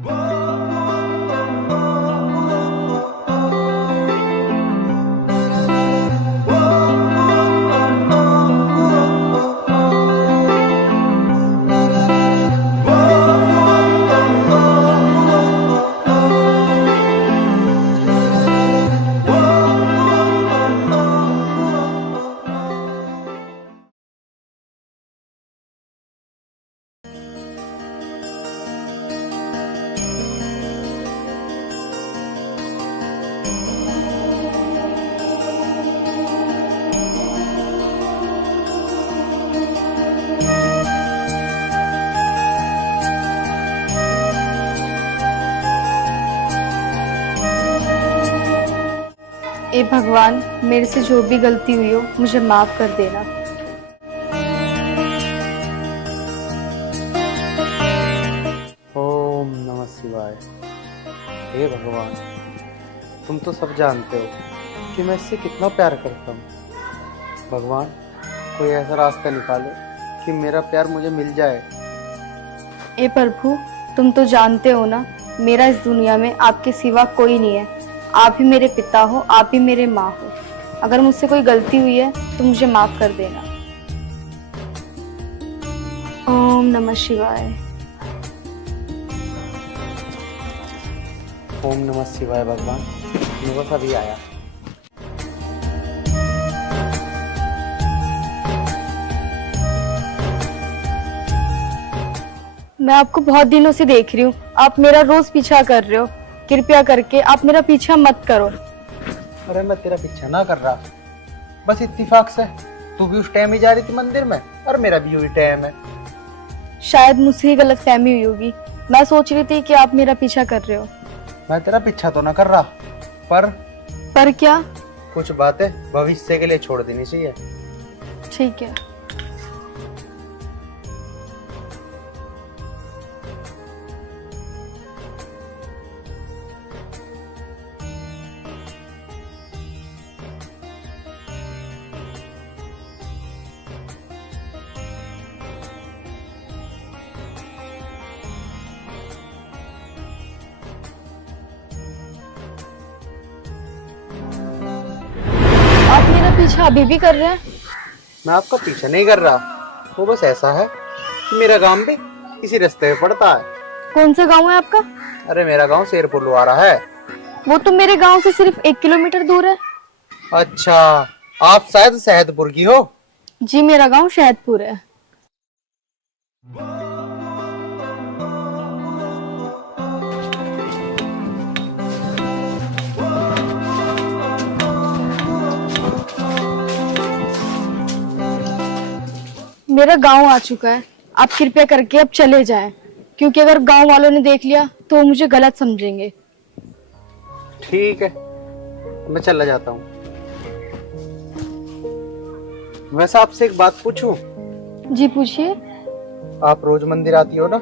ए भगवान, मेरे से जो भी गलती हुई हो मुझे माफ कर देना। ओम नमः शिवाय। हे भगवान, तुम तो सब जानते हो कि मैं इससे कितना प्यार करता हूँ। भगवान, कोई ऐसा रास्ता निकालो कि मेरा प्यार मुझे मिल जाए। ए प्रभु, तुम तो जानते हो ना, मेरा इस दुनिया में आपके सिवा कोई नहीं है। आप ही मेरे पिता हो, आप ही मेरे माँ हो। अगर मुझसे कोई गलती हुई है तो मुझे माफ कर देना। ओम नमः शिवाय। ओम नमः शिवाय। भगवान, मेरे को अभी आया। मैं आपको बहुत दिनों से देख रही हूँ, आप मेरा रोज पीछा कर रहे हो। कृपया करके आप मेरा पीछा मत करो। अरे मैं तेरा पीछा ना कर रहा, बस इत्तेफाक से तू भी उस टाइम ही जा रही थी मंदिर में और मेरा भी वही टाइम है। शायद मुझसे ही गलतफहमी हुई होगी। मैं सोच रही थी कि आप मेरा पीछा कर रहे हो। मैं तेरा पीछा तो ना कर रहा, पर क्या? कुछ बातें भविष्य के लिए छोड़ देनी चाहिए। ठीक है। आप मेरा पीछा अभी भी कर रहे हैं? मैं आपका पीछा नहीं कर रहा, वो बस ऐसा है कि मेरा गांव भी इसी रास्ते पे पड़ता है। कौन सा गांव है आपका? अरे मेरा गांव शेरपुर लुआरा है। वो तो मेरे गांव से सिर्फ 1 किलोमीटर दूर है। अच्छा, आप शायद शहदपुर की हो। जी, मेरा गांव शहदपुर है। मेरा गांव आ चुका है। आप कृपया करके अब चले जाएं, क्योंकि अगर गांव वालों ने देख लिया तो वो मुझे गलत समझेंगे। ठीक है, मैं चला जाता हूँ। वैसे आपसे एक बात पूछूं? जी पूछिए। आप रोज मंदिर आती हो ना?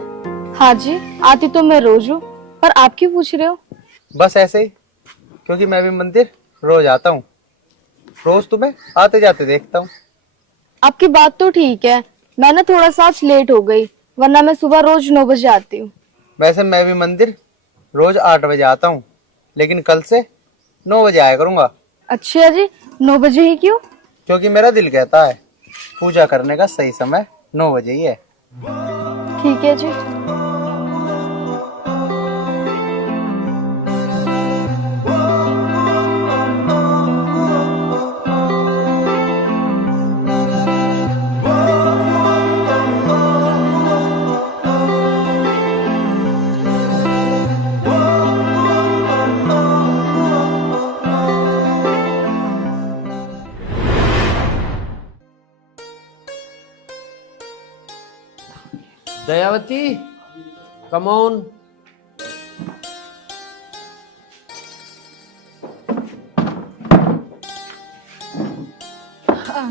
हाँ जी, आती तो मैं रोज हूँ, पर आप क्यों पूछ रहे हो? बस ऐसे ही, क्योंकि मैं भी मंदिर रोज आता हूँ। रोज तुम्हें आते जाते देखता हूँ। आपकी बात तो ठीक है, मैं ना थोड़ा सा आज लेट हो गई, वरना मैं सुबह रोज 9 बजे आती हूँ। वैसे मैं भी मंदिर रोज 8 बजे आता हूँ, लेकिन कल से 9 बजे आया करूंगा। अच्छा जी, 9 बजे ही क्यों? क्योंकि मेरा दिल कहता है पूजा करने का सही समय 9 बजे ही है। ठीक है जी। Dayawati, come on.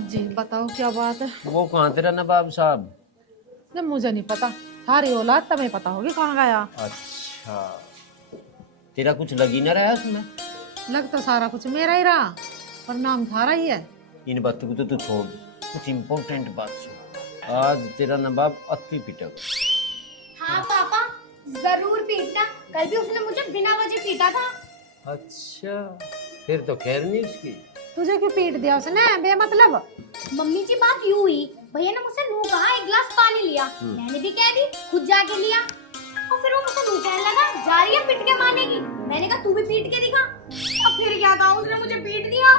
जी बताओ क्या बात है। वो कहाँ तेरा नवाब साहब? नहीं मुझे नहीं पता, थारी औलाद तुम्हें पता होगी कहाँ गया। अच्छा, तेरा कुछ लग ही ना रहा है उसमें। लग तो सारा कुछ मेरा ही रहा, पर नाम थारा ही है। इन बातों को तो तू छोड़, कुछ इम्पोर्टेंट बात सुन। आज तेरा नवाब अति पिटक। हाँ पापा, जरूर पीटना, कल भी उसने मुझे बिना वजह पीटा था। अच्छा, फिर तो खैर नहीं उसकी। तुझे क्यों पीट दिया उसने बेमतलब? मम्मी जी बात यूं हुई, भैया ने मुझसे नू कहा, एक गिलास पानी लिया, मैंने भी कह दी, खुद जाके लिया, और फिर वो मुझसे नू कहने लगा जा रही है पीट के मानेगी। मैंने कहा तू भी पीट के दिखा, और फिर क्या था, उसने मुझे पीट दिया।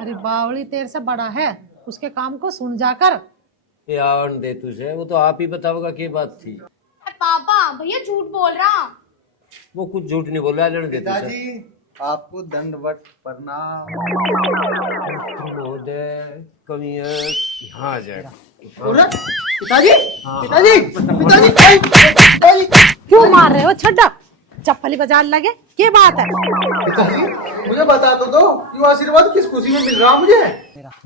अरे बावली तेरे से बड़ा है, उसके काम को सुन जाकर। यार दे तुझे, वो तो आप ही बताओगा क्या बात थी। पापा भैया झूठ बोल रहा। वो कुछ झूठ नहीं बोल रहा, लड़ दे तुझे। पिताजी आपको दंडवत प्रणाम। महोदय कमी है, यहाँ आ जाएगा। पिताजी पिताजी पिताजी पिताजी क्यों मार रहे हो? छड्डा चप्पल ही बजा लगे, ये बात है? पिताजी मुझे बता तो दो, ये आशीर्वाद किस खुशी में मिल रहा मुझे?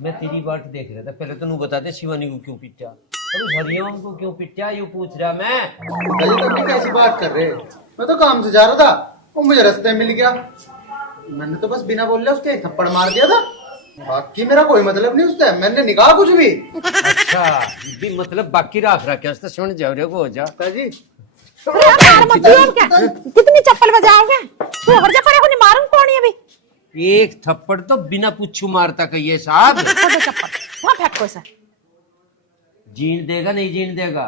मैं तेरी बात देख रहा था, पहले तो नू बता दे शिवानी को क्यों पिटा और उस हरिओम को क्यों पिटा, यू पूछ रहा मैं। पिताजी तुम भी कैसी बात कर रहे? मैं तो काम से जा रहा था, वो मुझे रास्ते में मिल गया, मैंने तो बस बिना बोले उसके एक थप्पड़ मार दिया था। बाकी मेरा कोई मतलब नहीं उससे, मैंने नहीं कहा कुछ भी। अच्छा भी मतलब बाकी रख क्या सुन जाओ रे को हो जा। पिताजी अरे मार मत दियो क्या? कितनी चप्पल बजाओगे? तू हर जगह को नहीं मारूं कौन है अभी? एक थप्पड़ तो बिना पूछू मारता कहिए साहब। छोड़ो चप्पल, वहां फेंको इसे। जीन देगा नहीं जीन देगा?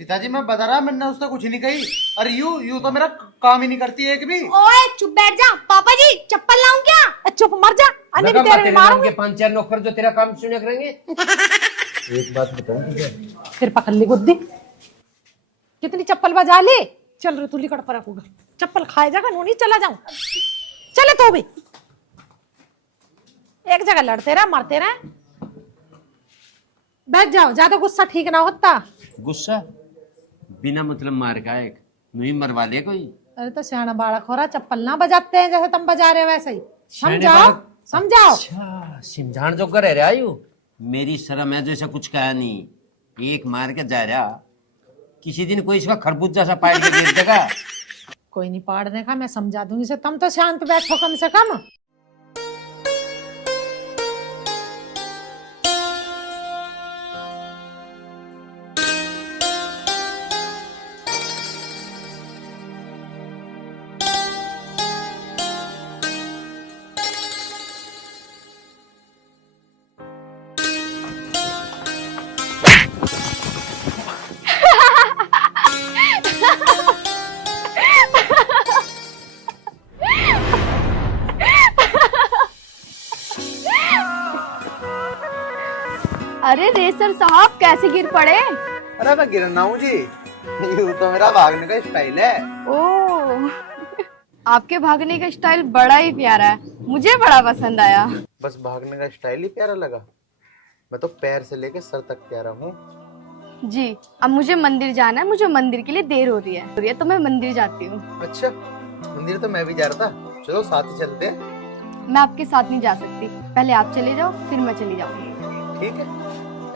पिताजी मैं बता रहा, मैंने उससे कुछ नहीं कही। अरे यू तो मेरा काम ही नहीं करती एक भी। ओए चुप बैठ जा, पापा जी चप्पल लाऊं क्या? चुप मर जा, अन्य भी तेरे में मारूंगी। 5-4 नौकर जो तेरा काम सुने करेंगे। एक बात बताऊं तुझे, फिर पकड़ ली गुद्दी, कितनी चप्पल बजा ली। चल रे तू लिकड़ पर रखूगा, चप्पल खाए जाकर नूनी चला जाऊं। चले तो भी एक जगह लड़ते रहे मरते रहे। बैठ जाओ, ज्यादा गुस्सा ठीक ना होता। गुस्सा बिना मतलब मार का एक नहीं मरवा ले कोई। अरे तो सियाना बालक हो रहा, चप्पल ना बजाते हैं जैसे तुम बजा रहे हो वैसे ही। सियाने समझाओ बालक- समझाओ। अच्छा सिमझान जो करे रे आयु, मेरी शर्म है जो ऐसा कुछ कहा नहीं, एक मार के जा रहा, किसी दिन कोई इसका खरबूजा सा पाड़ के गिर देगा। कोई नहीं पाड़ने का, मैं समझा दूंगी इसे, तुम तो शांत बैठो कम से कम। अरे रेसर साहब कैसे गिर पड़े? अरे मैं गिरना हूँ जी, यू तो मेरा भागने का स्टाइल है। ओह, आपके भागने का स्टाइल बड़ा ही प्यारा है, मुझे बड़ा पसंद आया। बस भागने का स्टाइल ही प्यारा लगा, मैं तो पैर से लेके सर तक प्यारा हूँ। जी अब मुझे मंदिर जाना है, मुझे मंदिर के लिए देर हो रही है तो मैं मंदिर जाती हूँ। अच्छा मंदिर तो मैं भी जा रहा था, चलो साथ ही चलते हैं। मैं आपके साथ नहीं जा सकती, पहले आप चले जाओ फिर मैं चली जाऊंगी। ठीक है,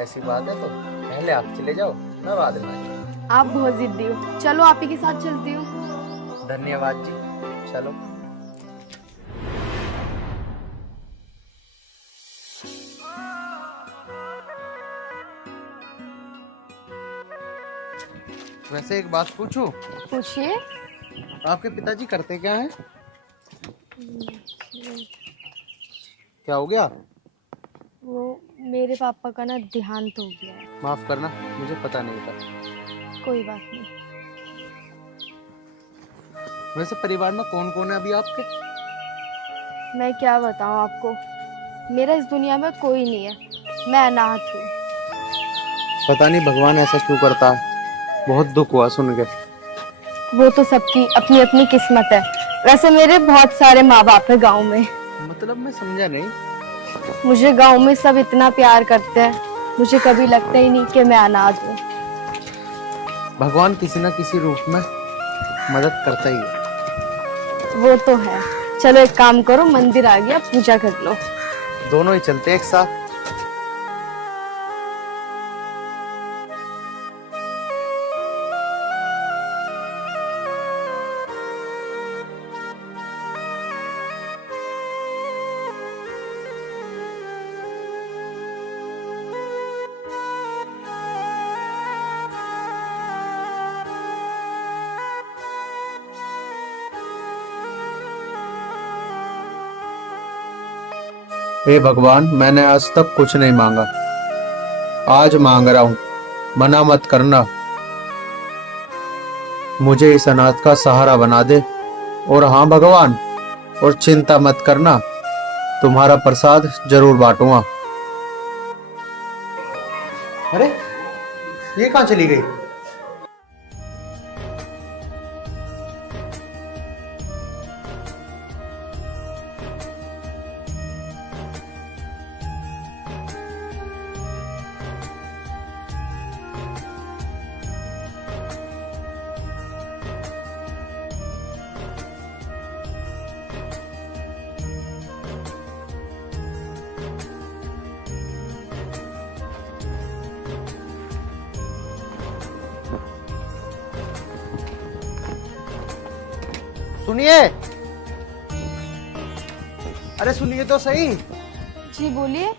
ऐसी बात है तो पहले आप चले जाओ, मैं बाद में आऊंगा। आप बहुत जिद्दी हो, चलो आप ही के साथ चलती हूँ। धन्यवाद जी, चलो। वैसे एक बात पूछूं, पूछिए। आपके पिताजी करते क्या हैं? क्या हो गया? वो मेरे पापा का ना देहांत हो गया है। माफ करना, मुझे पता नहीं था। कोई बात नहीं। वैसे परिवार में कौन कौन है अभी आपके? मैं क्या बताऊं आपको, मेरा इस दुनिया में कोई नहीं है, मैं अनाथ हूँ। पता नहीं भगवान ऐसा क्यों करता है, बहुत दुख हुआ सुन के। वो तो सबकी अपनी अपनी किस्मत है। वैसे मेरे बहुत सारे माँ बाप है गाँव में। मतलब मैं समझा नहीं। मुझे गाँव में सब इतना प्यार करते हैं, मुझे कभी लगता ही नहीं कि मैं अनाथ हूँ। भगवान किसी न किसी रूप में मदद करता ही है। वो तो है। चलो एक काम करो, मंदिर आ गया, पूजा कर लो। दोनों ही चलते एक साथ। हे भगवान, मैंने आज तक कुछ नहीं मांगा, आज मांग रहा हूँ, मना मत करना। मुझे इस अनाथ का सहारा बना दे। और हाँ भगवान, और चिंता मत करना, तुम्हारा प्रसाद जरूर बांटूंगा। अरे ये कहाँ चली गई? सुनिए, अरे सुनिए तो सही। जी बोलिए।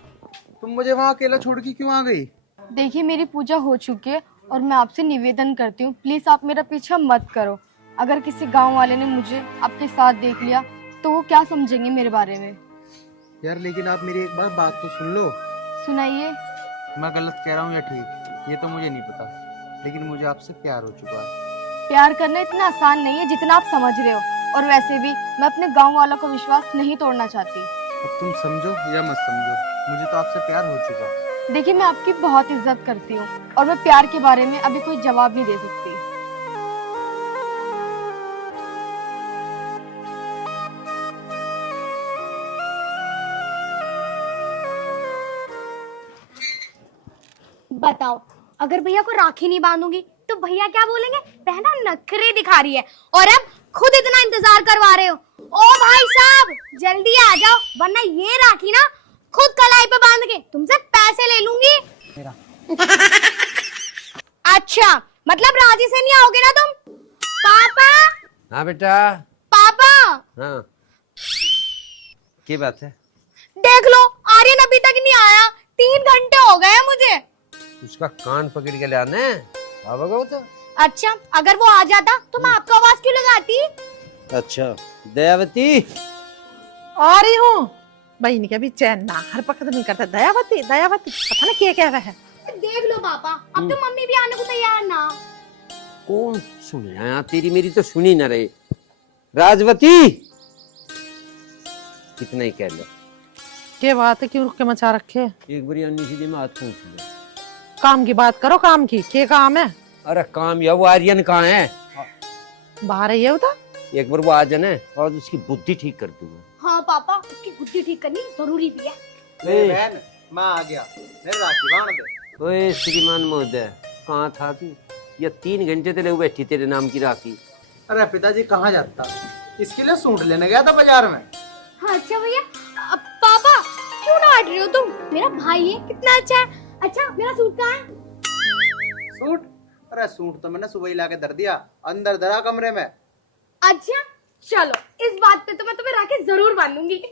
तुम मुझे वहां अकेला छोड़ के क्यों आ गई? देखिए, मेरी पूजा हो चुकी है और मैं आपसे निवेदन करती हूँ, प्लीज आप मेरा पीछा मत करो। अगर किसी गांव वाले ने मुझे आपके साथ देख लिया तो वो क्या समझेंगे मेरे बारे में? यार लेकिन आप मेरी एक बार बात तो सुन लो। सुनाइए। मैं गलत कह रहा हूँ या ठीक, ये तो मुझे नहीं पता, लेकिन मुझे आपसे प्यार हो चुका है। प्यार करना इतना आसान नहीं है जितना आप समझ रहे हो, और वैसे भी मैं अपने गांव वालों का विश्वास नहीं तोड़ना चाहती। अब तुम समझो या मत समझो, मुझे तो आपसे प्यार हो चुका। देखिए, मैं आपकी बहुत इज्जत करती हूँ और मैं प्यार के बारे में अभी कोई जवाब नहीं दे सकती। बताओ, अगर भैया को राखी नहीं बांधूंगी तो भैया क्या बोलेंगे? बहना नखरे दिखा रही है, और अब खुद इतना इंतजार करवा रहे हो। ओ भाई साहब, जल्दी आ जाओ, वरना ये राखी ना खुद कलाई पे बांध के तुमसे पैसे ले लूंगी। अच्छा, मतलब राजी से नहीं आओगे ना तुम? पापा, हाँ बेटा। पापा, हाँ, क्या बात है? देख लो, आर्यन अभी तक नहीं आया, 3 घंटे हो गए मुझे। उसका कान पकड़ के लाने तो। अच्छा, अगर वो आ जाता तो मैं आपको आवाज क्यों लगाती? अच्छा दयावती, आ रही हूँ। बहन के भी चैन ना हर वक्त नहीं करता। दयावती दयावती, पता ना क्या कह रहा है। देख लो पापा, अब तो मम्मी भी आने को तैयार ना। कौन सुने यहाँ? तेरी मेरी तो सुनी ना रहे। राजवती, कितना ही कह लो। क्या बात है, क्यों रुक के मचा रखे? एक बारी अन्नी सीधे में हाथ पूछ लो। काम की बात करो, काम की। क्या काम है? अरे काम या वो आर्यन कहाँ है? बाहर है ये बता। एक बार वो आ जाने और उसकी बुद्धि ठीक कर दूंगा। हाँ पापा, उसकी बुद्धि ठीक करनी जरूरी भी है। बहन, मैं आ गया, मेरे राखी बांध दे। ओए श्रीमान महोदय, कहाँ था तू? ये 3 घंटे तेरे बैठी तेरे नाम की राखी। अरे पिताजी कहाँ जाता, इसके लिए सूट लेने गया था बाजार में। हाँ, अच्छा भैया। पापा, क्यों ना हट रहे हो तुम? मेरा भाई है, कितना अच्छा है। अच्छा, मेरा सूट कहाँ है? सूट? अरे सूट तो मैंने सुबह ही लाके धर दिया, अंदर धरा कमरे में। अच्छा, चलो, इस बात पे तो मैं तुम्हें राखी जरूर बांधूंगी।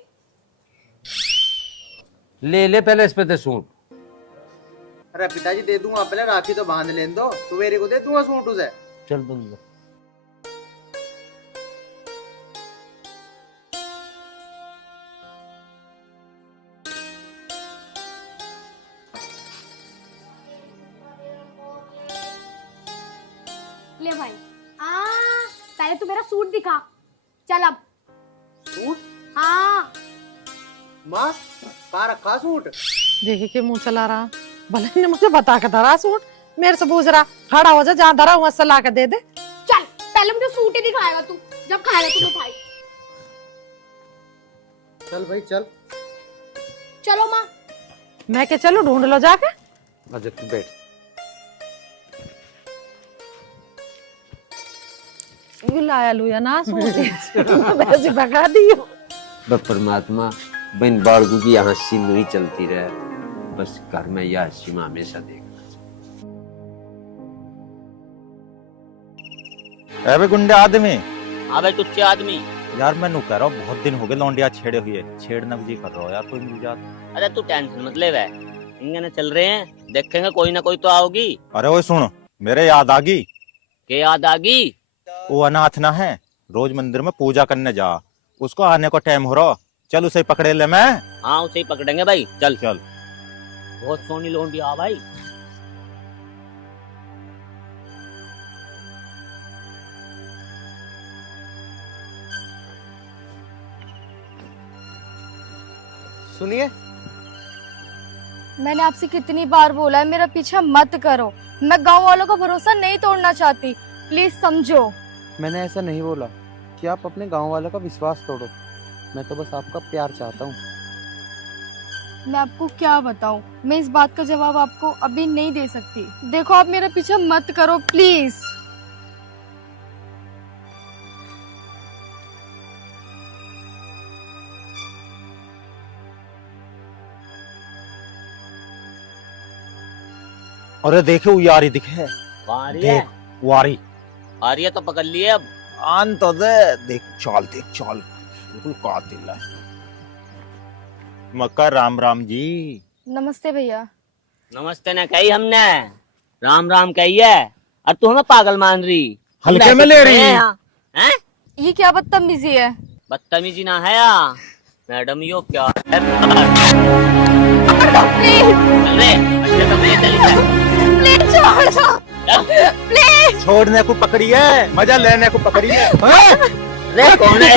ले ले पहले इस पे दे सूट। अरे पिताजी दे दूंगा, पहले राखी तो बांध लेने दो, सवेरे को दे दूंगा सूट उसे। चल बंद। ले भाई, पहले तू मेरा सूट दिखा। चल अब। सूट? हाँ। माँ, कहाँ रखा सूट? देखिए के मुंह चला रहा। भले ने मुझे बता के धरा सूट, मेरे से पूछ रहा। खड़ा हो जा, जहाँ धरा वहां से ला के दे दे। चल, पहले मुझे सूट ही दिखाएगा तू, जब खाएगा तू मिठाई। चल भाई चल। चलो माँ। मैं क्या चलूं? ढूंढ लो जाके। अच्छा तू बैठ। यू लाया लुया ना सूट वैसे भगा दियो। बस परमात्मा, बहन बाड़गू की यहाँ सी नहीं चलती रहे, बस घर में यह सीमा हमेशा देखना। अबे गुंडे आदमी। हाँ भाई, टुच्चे आदमी। यार मैं नु कह रहा हूँ, बहुत दिन हो गए लौंडिया छेड़े हुए, छेड़ना जी कर रहा हो यार, कोई मिल जाता। अरे तू टेंशन मत ले, इंगने चल रहे हैं, देखेंगे कोई ना कोई तो आओगी। अरे वो सुन, मेरे याद आ गई। के याद आ गई? वो अनाथ ना है, रोज मंदिर में पूजा करने जा, उसको आने को टाइम हो रहा, चल उसे पकड़े ले मैं। हाँ उसे ही पकड़ेंगे भाई, चल चल। बहुत सोनी लोंडी आ भाई। सुनिए, मैंने आपसे कितनी बार बोला है मेरा पीछा मत करो। मैं गांव वालों का भरोसा नहीं तोड़ना चाहती, प्लीज समझो। मैंने ऐसा नहीं बोला कि आप अपने गांव वालों का विश्वास तोड़ो। मैं तो बस आपका प्यार चाहता हूँ। मैं आपको क्या बताऊं, मैं इस बात का जवाब आपको अभी नहीं दे सकती। देखो आप मेरा पीछा मत करो प्लीज। अरे देखे वो यारी दिखे। वहाँ आ रही है, देख वो आ रही। आ रही है तो पकड़ लिए अब। आन तो दे। देख चाल बिल्कुल कातिल है। मक्का राम राम जी। नमस्ते भैया। नमस्ते न कही हमने, राम राम कही है, और तू हमें पागल मान रही। हल्के में ले रही है। हैं? ये क्या बदतमीजी है? बदतमीजी ना है या मैडम, यो क्या है? प्लीज चल रे, अच्छे से ले चली। प्लीज छोड़ दो, प्लीज। छोड़ने को पकड़ी है, मजा लेने को पकड़ी है। रे कौन है?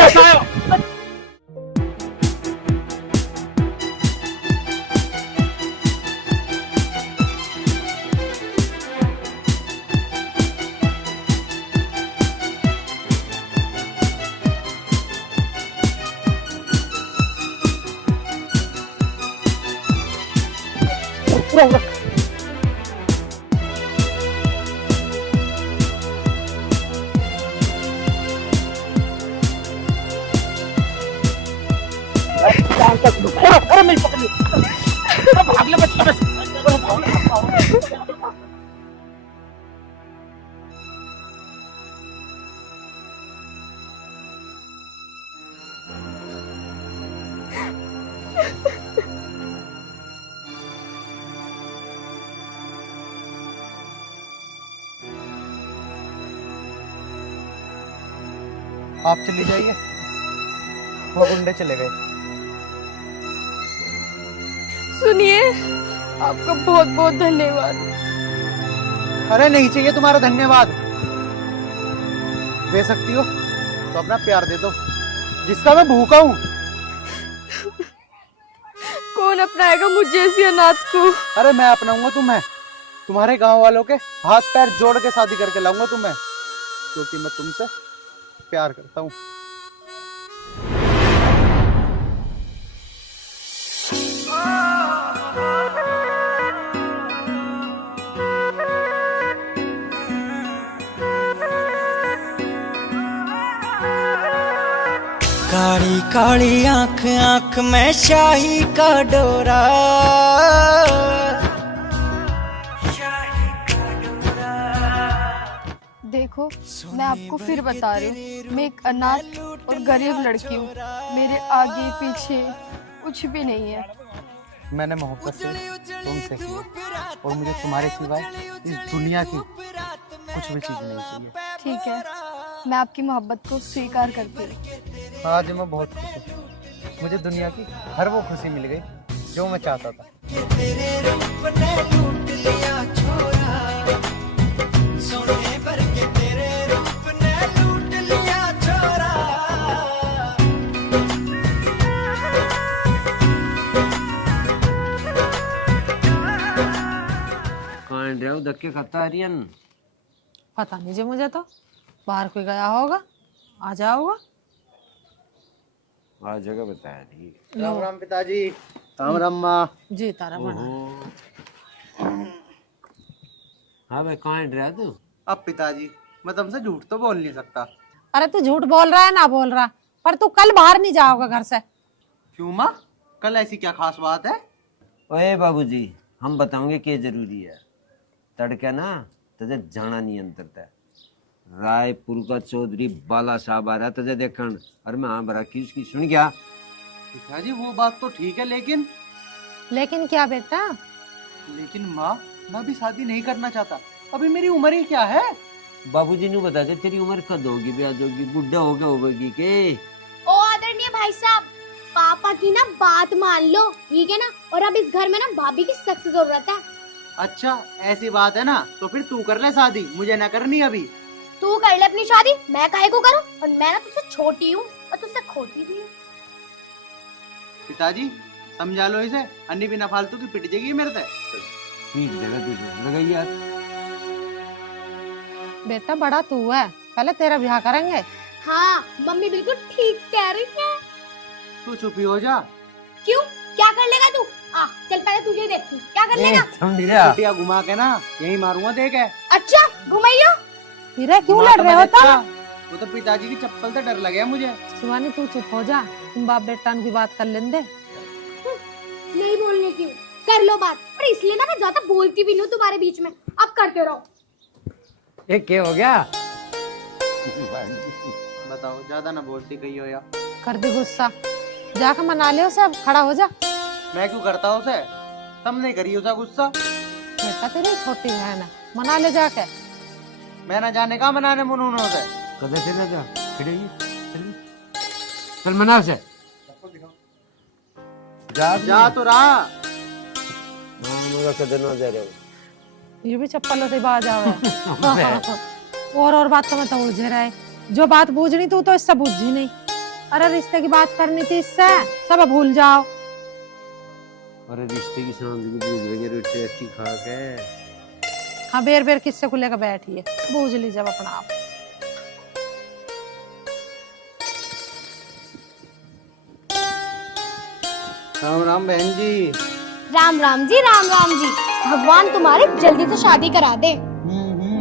आप चली जाइए, वो गुंडे चले गए। सुनिए, आपका बहुत बहुत धन्यवाद। अरे नहीं चाहिए तुम्हारा धन्यवाद। दे सकती हो तो अपना प्यार दे दो, जिसका मैं भूखा हूँ। कौन अपनाएगा मुझे जैसी अनाथ को? अरे मैं अपनाऊंगा तुम्हें, तुम्हारे गांव वालों के हाथ पैर जोड़ के शादी करके लाऊंगा तुम्हें, क्योंकि मैं तुमसे प्यार करता हूँ। काली काली आंख आंख में शाही का डोरा। देखो मैं आपको फिर बता रही हूँ, मैं एक अनाथ और गरीब लड़की हूँ। मेरे आगे पीछे कुछ भी नहीं है। मैंने मोहब्बत से तुमसे किया और मुझे तुम्हारे सिवाय इस दुनिया की कुछ भी चीज नहीं चाहिए। ठीक है, मैं आपकी मोहब्बत को स्वीकार करती हूँ। आज मैं बहुत खुश हूँ, मुझे दुनिया की हर वो खुशी मिल गई जो मैं चाहता था। तेरे रूप ने लूट लिया छोरा, सोने भर के तेरे रूप ने लूट लिया छोरा। कहाँ रहे हो, धक्के खाता आर्यन? पता नहीं जी, मुझे तो बाहर कोई गया होगा, आ जाओगा। आ जगह बताया नहीं। राम राम पिताजी। राम राम माँ जी तारा बना। हाँ भाई, कहाँ रहा तू? अब पिताजी मैं तुमसे झूठ तो बोल नहीं सकता। अरे तू झूठ बोल रहा है ना बोल रहा, पर तू कल बाहर नहीं जाओगा घर से। क्यों माँ, कल ऐसी क्या खास बात है? ओए बाबूजी, हम बताओगे क्या जरूरी है। तड़के ना तुझे जाना नहीं अंतरता। रायपुर का चौधरी बाला साहब आ रहा तुझे देखन, और मैं हाँ बरा की उसकी सुन गया। पिताजी वो बात तो ठीक है, लेकिन लेकिन क्या बेटा? लेकिन माँ मैं अभी शादी नहीं करना चाहता। अभी मेरी उम्र ही क्या है? बाबूजी ने बता दे तेरी उम्र कद होगी, ब्याज होगी, बुढ़ा हो गया होगी के? ओ आदरणीय भाई साहब, पापा की ना बात मान लो, ठीक है ना। और अब इस घर में ना भाभी की सख्त जरूरत है। अच्छा ऐसी बात है ना, तो फिर तू कर ले शादी, मुझे ना करनी अभी। तू कर ले अपनी शादी, मैं काहे को करूं? और मैं ना तुझसे छोटी हूँ और तुझसे खोटी भी हूँ। पिताजी समझा लो इसे, अन्नी बिना फालतू की पिट जाएगी मेरे से। पीट देगा तुझे, लगाइए हाथ। बेटा बड़ा तू है, पहले तेरा ब्याह करेंगे। हाँ मम्मी बिल्कुल ठीक कह रही है। तू चुपी हो जा। क्यों, क्या कर लेगा तू? चल पहले तुझे देखती हूँ, क्या कर लेगा। समझ गया। कुटिया घुमा के ना यही मारूंगा, देख है। अच्छा घुमाइयो। हीरे क्यों लड़ रहे हो तुम? वो तो पिताजी की चप्पल से डर लगे मुझे। शिवानी तू चुप हो जा, तुम बाप बेटा की बात कर लेंदे। नहीं बोलने की, कर लो बात। पर इसलिए ना मैं ज्यादा बोलती भी नहीं हूँ तुम्हारे बीच में, अब करते रहो। ये क्या हो गया? बताओ, ज्यादा ना बोलती कही हो या। कर दे गुस्सा, जाकर मना ले उसे, अब खड़ा हो जा। मैं क्यों करता हूँ उसे? तुम नहीं करी उसे गुस्सा। बेटा तेरी छोटी बहन है, मना ले जाके। मैं ना जाने का मनाने मुनूनों से। कदे चला जा, खड़ेगी चल, चल मना से। जा तो रहा। हाँ मगर कदे ना जा रहे हो। ये भी चप्पलों से बाज आवे। और बात तो मत उलझे रहे, जो बात बूझनी तू तो इससे बूझी नहीं। अरे रिश्ते की बात करनी थी इससे, सब भूल जाओ। अरे रिश्ते की सांस की बूझ लेंगे, रोटी अच्छी खा के। हाँ बेर बेर किससे को लेकर बैठी है, बूझ ली जब अपना आप। राम राम बहन जी। राम राम जी, राम राम जी। भगवान तुम्हारी जल्दी से शादी करा दे।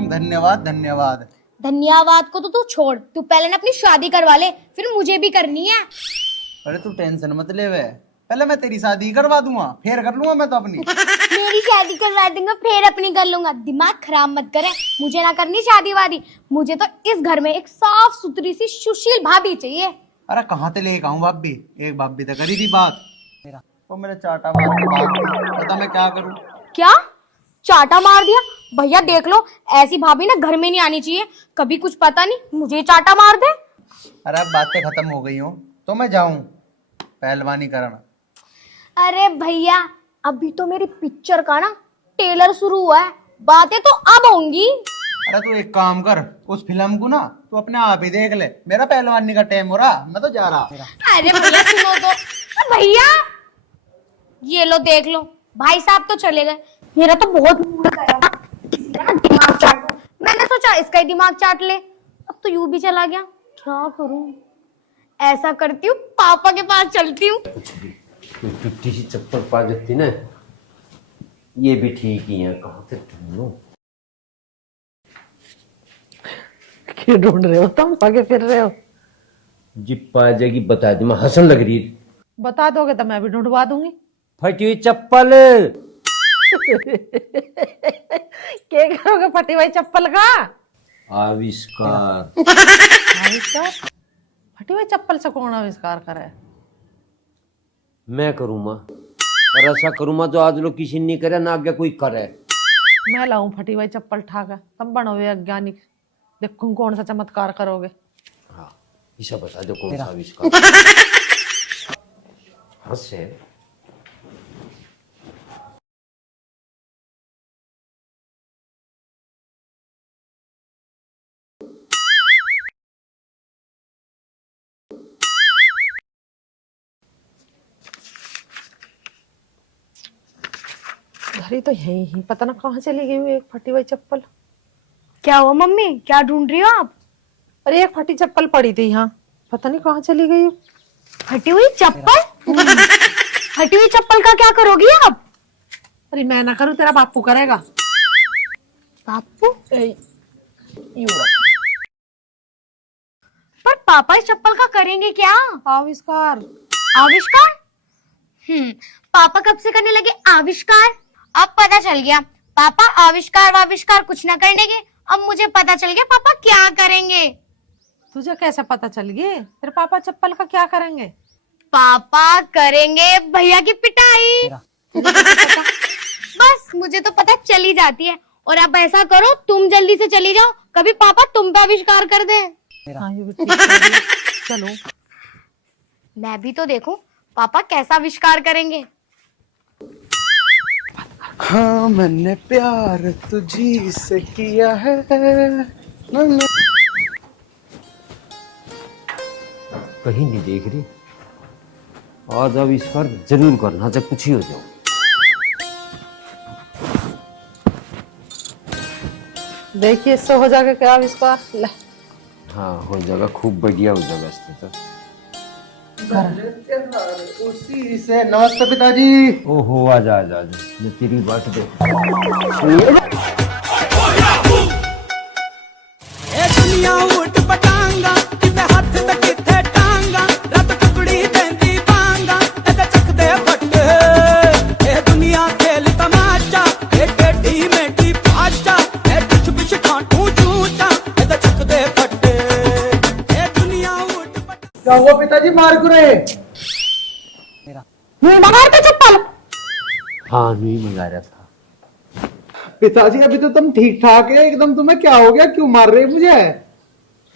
धन्यवाद धन्यवाद। धन्यवाद को तो तू छोड़, तू पहले ना अपनी शादी करवा ले, फिर मुझे भी करनी है। अरे तू टेंशन मत ले वे, पहले मैं तेरी शादी करवा दूंगा, फिर कर लूंगा मैं तो अपनी। मेरी शादी करवा दूंगा फिर अपनी कर लूंगा। दिमाग खराब मत करे, मुझे ना करनी शादी वादी। मुझे तो इस घर में एक साफ सुथरी सी सुशील भाभी चाहिए। अरे कहाँ से लेके आऊं भाभी? एक भाभी तो करी थी बात, वो मेरे चाटा मार के भाग गई। बता मैं क्या करूं? क्या चाटा मार दिया? भैया देख लो, ऐसी भाभी ना घर में नहीं आनी चाहिए। कभी कुछ पता नहीं मुझे चाटा मार दे। अरे अब बातें खत्म हो गई हो तो मैं जाऊं पहलवानी करना। अरे भैया अभी तो मेरी पिक्चर का ना ट्रेलर शुरू हुआ है, बातें तो अब होंगी। अरे तू एक काम कर, उस फिल्म को ना तू अपने आप ही देख ले, मेरा पहलवानी का टाइम हो रहा, मैं तो जा रहा। अरे भैया सुनो तो। भैया ये लो देख लो, भाई साहब तो चले गए। मेरा तो बहुत मूड कर रहा था किसी का ना दिमाग चाट लूं। मैंने सोचा इसका ही दिमाग चाट ले, अब तो यूं भी चला गया। क्या करूं? ऐसा करती हूँ, पापा के पास चलती हूँ। टूटी सी चप्पल पा देती ना, ये भी ठीक ही है। कहाँ से ढूंढूं? क्यों ढूंढ रहे हो तुम, आगे फिर रहे हो? जी पा जाएगी, बता दी। मैं हंसन लग रही है। बता दोगे तो मैं भी ढूंढवा दूंगी। फटी हुई चप्पल। क्या करोगे फटी हुई चप्पल का आविष्कार? आविष्कार? फटी हुई चप्पल से कौन आविष्कार करे? मैं करूँगा, और ऐसा करूँगा जो आज लोग किसी नहीं करे ना आगे कोई करे। मैं लाऊं फटी हुई चप्पल ठाकर, तब बनोगे वैज्ञानिक। देखूं कौन सा चमत्कार करोगे। हाँ इसे बता दो कौन सा आविष्कार। हंसे। घड़ी तो यही ही, पता ना कहाँ चली गई हुई एक फटी हुई चप्पल। क्या हुआ मम्मी, क्या ढूंढ रही हो आप? अरे एक फटी चप्पल पड़ी थी यहाँ, पता नहीं कहाँ चली गई। फटी हुई चप्पल? फटी हुई चप्पल का क्या करोगी आप? अरे मैं ना करूँ, तेरा बापू करेगा। बापू? पर पापा इस चप्पल का करेंगे क्या? आविष्कार। आविष्कार? पापा कब से करने लगे आविष्कार? अब पता चल गया, पापा आविष्कार वाविष्कार कुछ ना करने के। अब मुझे पता चल गया पापा क्या करेंगे। तुझे कैसे पता चल गया? तेरे पापा चप्पल का क्या करेंगे? पापा करेंगे भैया की पिटाई। बस मुझे तो पता चल ही जाती है। और अब ऐसा करो, तुम जल्दी से चली जाओ, कभी पापा तुम पे आविष्कार कर दे। हाँ, ये भी ठीक है। चलो मैं भी तो देखूं पापा कैसा आविष्कार करेंगे? हाँ मैंने प्यार तुझी से किया है। कहीं नहीं देख रही। आज अब इस बार जरूर करना, चाहे कुछ ही हो जाओ। देखिए इससे हो जाएगा क्या आविष्कार? ले हाँ हो जाएगा, खूब बढ़िया हो जाएगा इससे तो। उसी से। नमस्ते पिताजी। ओहो आजा आजा आजा, मैं तेरी बात देख। ए दुनिया उठ पटांगा किते हथ ते किथे टांगा रत टुकड़ी देंदी पांगा ते चक दे फट। ए दुनिया खेल तमाशा ए टेढ़ी मेढ़ी भाषा ए कुछ बिछ खाटू झूठा ते चक दे फट। ए दुनिया उठ क्या हुआ पिताजी, मार क्यों रहे? चप्पल। हाँ नहीं मंगा रहा था। पिताजी अभी तो तुम ठीक ठाक है एकदम, तुम्हें क्या हो गया, क्यों मार रहे मुझे?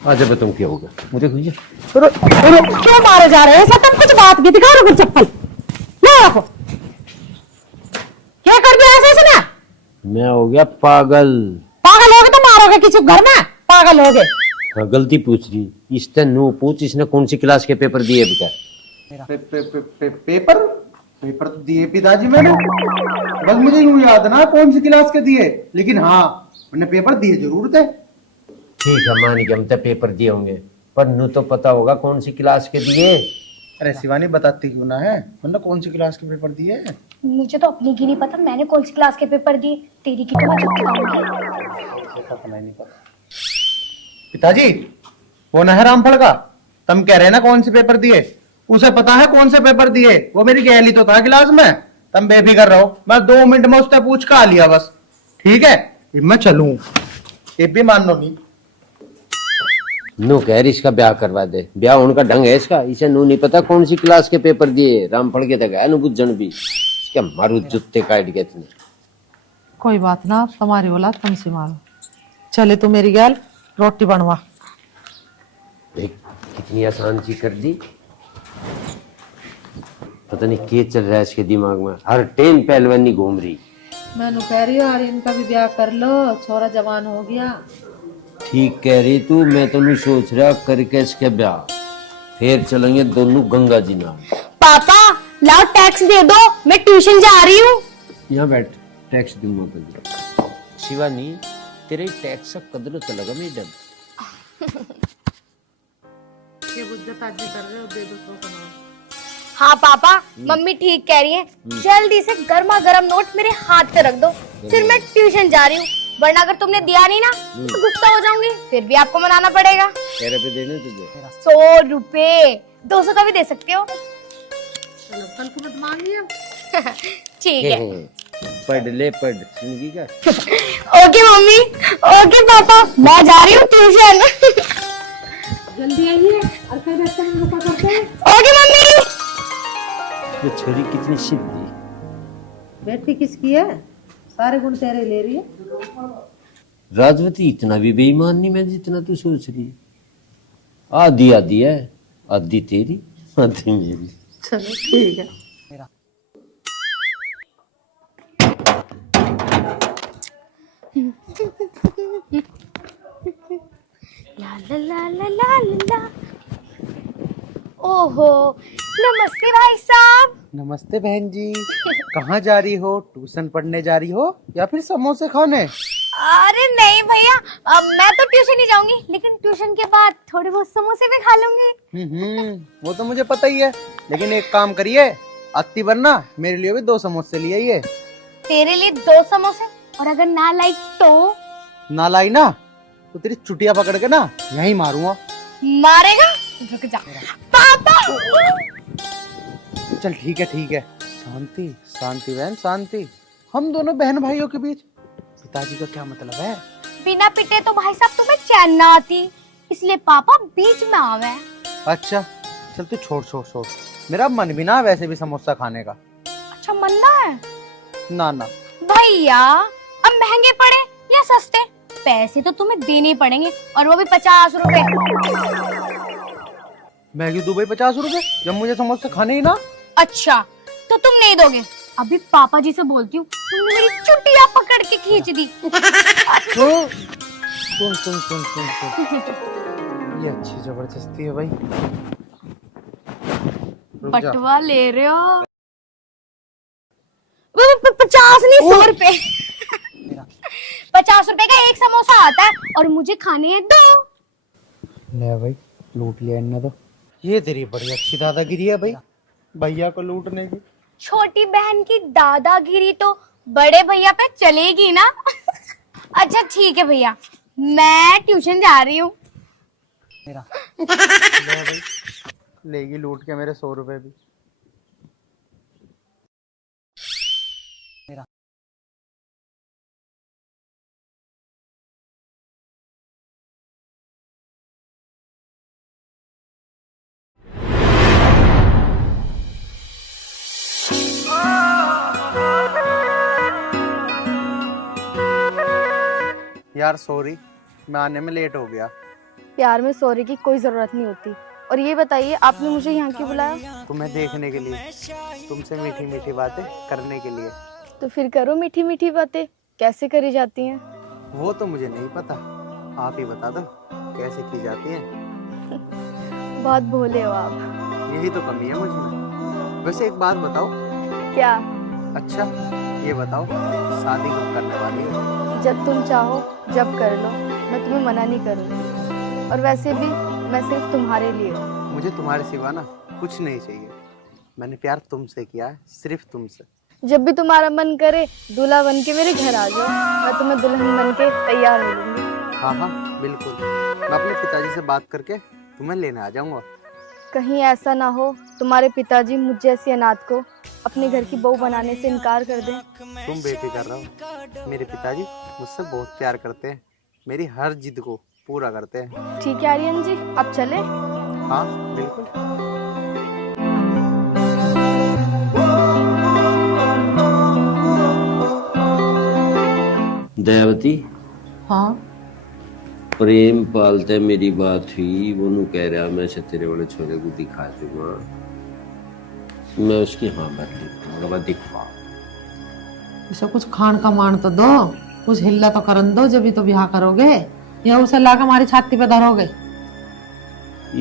आज बताऊँ क्या होगा मुझे कुछ। क्यों मारे जा रहे हैं? सब तुम कुछ बात भी दिखा रहे हो। चप्पल ले रखो। क्या कर दिया ऐसे ना? मैं हो गया पागल। पागल हो गए तो मारोगे किसी घर में? पागल हो गए। हाँ, गलती पूछ रही। इसने नो पूछ, इसने कौन सी क्लास के पेपर दिए बेटा? पेपर पेपर तो दिए पिताजी मैंने, बस मुझे यूं याद ना कौन सी क्लास के दिए, लेकिन हाँ मैंने पेपर दिए जरूर थे। ठीक है मान गया, हम तो पेपर दिए होंगे, पर नू तो पता होगा कौन सी क्लास के दिए। अरे शिवानी बताती क्यों ना है, मैंने कौन सी क्लास के पेपर दिए? मुझे तो अपनी की नहीं पता मैंने कौन सी क्लास के पेपर दिए, तेरी की तो मैं चुप बताऊंगी। नहीं पता। पिताजी वो न है रामफल का, तुम कह रहे ना कौन से पेपर दिए, उसे पता है कौन से पेपर दिए। वो मेरी गैली तो था क्लास में, तुम बेफिक्र रहो, मैं 2 मिनट में उससे पूछ कर आ लिया बस। ठीक है मैं चलूं, ये भी मान लो नहीं। नू कह रही इसका ब्याह करवा दे, ब्याह होने का ढंग है इसका। इसे नू नहीं पता कौन सी क्लास के पेपर दिए। रामफल के तक है नू बुझन भी, क्या मारू जुत्ते काट गए इतने। कोई बात ना, तुम्हारी औलाद तुमसे मारो। चले तू मेरी गैल रोटी बनवा। देख कितनी आसान चीज कर दी। पता नहीं क्या चल रहा है इसके दिमाग में, हर टाइम पहलवानी घूम रही। मैंने कह रही हूँ इनका भी ब्याह कर लो, छोरा जवान हो गया। ठीक कह रही तू, मैं तो नहीं सोच रहा करके इसके ब्याह, फिर चलेंगे दोनों गंगा जी नाम। पापा लाओ टैक्स दे दो, मैं ट्यूशन जा रही हूँ। यहाँ बैठ, टैक्स दूंगा तुझे। शिवानी तेरे टैक्स का कदर तो लगा मैडम। ये बुद्ध ताजी कर रहे हो, दे दो तो बनाओ। हाँ पापा मम्मी ठीक कह रही है, जल्दी से गर्मा गर्म नोट मेरे हाथ पे रख दो, फिर मैं ट्यूशन जा रही हूँ, वरना अगर तुमने दिया नहीं ना तो गुस्सा हो जाऊंगी, फिर भी आपको मनाना पड़ेगा। कह रुपए देने तुझे? 100 रुपए, 200 का भी दे सकते हो। चलो कल को मत मांगिए। ठीक है। पढ़ ले पढ़, सुनगी क्या? ओके मम्मी, ओके पापा, मैं जा रही हूँ ट्यूशन। जल्दी आइए और कई बच्चे हम रुका करते हैं। Okay mummy. ये छोरी कितनी सीधी। बेटी किसकी है? सारे गुण तेरे ले रही है। राजवती इतना भी बेईमान नहीं मैं जितना तू सोच रही है। आधी आधी है, आधी तेरी आधी मेरी। चलो ठीक है। ला ला ला ला ला ला। ओहो नमस्ते भाई साहब। नमस्ते बहन जी। कहाँ जा रही हो, ट्यूशन पढ़ने जा रही हो या फिर समोसे खाने? अरे नहीं भैया, मैं तो ट्यूशन ही जाऊंगी, लेकिन ट्यूशन के बाद थोड़े बहुत समोसे भी खा लूंगी। वो तो मुझे पता ही है, लेकिन एक काम करिए, आती बनना मेरे लिए भी 2 समोसे ले आइए। तेरे लिए 2 समोसे, और अगर ना लाइक तो? ना लाई ना तो तेरी चुटिया पकड़ के ना यहीं मारूंगा। मारेगा? रुक जा पापा। चल ठीक है, शांति शांति बहन शांति, हम दोनों बहन भाइयों के बीच पिताजी का क्या मतलब है? बिना पिटे तो भाई साहब तुम्हें चैन ना आती, इसलिए पापा बीच में आवे। अच्छा चल तू छोड़, मेरा मन भी ना वैसे भी समोसा खाने का। अच्छा मनना है? ना ना भैया अब महंगे पड़े या सस्ते, पैसे तो तुम्हें देने पड़ेंगे, और वो भी 50 रुपए। मैं क्यों दूं भाई 50 रुपए जब मुझे समोसे खाने ही ना? अच्छा, तो तुम नहीं दोगे? अभी पापा जी से बोलती हूँ, तुमने मेरी चुटिया पकड़ के खींच दी। सुन ये अच्छी जबरदस्ती है भाई। रुक जा। बटवा ले रहे हो? 50 नहीं, 100 रुपए। 50 रुपए का एक समोसा आता है और मुझे खाने हैं 2। ले भाई, लूट लिया इन्होंने तो। ये तेरी बड़ी अच्छी दादागिरी है भाई, भैया को लूटने की। छोटी बहन की दादागिरी तो बड़े भैया पे चलेगी ना। अच्छा ठीक है भैया, मैं ट्यूशन जा रही हूँ। ले भाई, लेगी लूट के मेरे 100 रुपए भी। यार सॉरी, मैं आने में लेट हो गया। प्यार में सॉरी की कोई जरूरत नहीं होती। और ये बताइए, आपने मुझे यहाँ क्यों बुलाया? तुम्हें देखने के लिए, तुमसे मीठी मीठी बातें करने के लिए। तो फिर करो मीठी मीठी बातें। कैसे करी जाती हैं? वो तो मुझे नहीं पता, आप ही बता दो कैसे की जाती है। बहुत भोले हो आप। यही तो कमी है मुझ में। वैसे एक बात बताओ। क्या? अच्छा ये बताओ, शादी कब करने वाली है? जब तुम चाहो जब कर लो, मैं तुम्हें मना नहीं करूँगी। और वैसे भी मैं सिर्फ तुम्हारे लिए हूँ। मुझे तुम्हारे सिवा ना कुछ नहीं चाहिए। मैंने प्यार तुमसे किया है, सिर्फ तुमसे। जब भी तुम्हारा मन करे दूल्हा बन के मेरे घर आ जाओ, मैं तुम्हें दुल्हन बन के तैयार मिलूंगी। हाँ बिल्कुल, मैं अपने पिताजी से बात करके तुम्हें लेने आ जाऊंगा। कहीं ऐसा ना हो तुम्हारे पिताजी मुझ जैसी अनाथ को अपने घर की बहू बनाने से इनकार कर दें। तुम बेफिक्र रहो, मेरे पिताजी मुझसे बहुत प्यार करते हैं, मेरी हर जिद को पूरा करते हैं। ठीक है आर्यन जी, अब चले। हाँ बिल्कुल। दयावती, हाँ प्रेम पालते मेरी बात हुई, वो नु कह रहा मैं से तेरे वाले छोरे को दिखा दूंगा। मैं उसकी हाँ भर ली, दिखवा। इसे कुछ खान का मान तो दो, कुछ हिल्ला तो करन दो, जब भी तो ब्याह करोगे, या उसे ला के हमारी छाती पे धरोगे?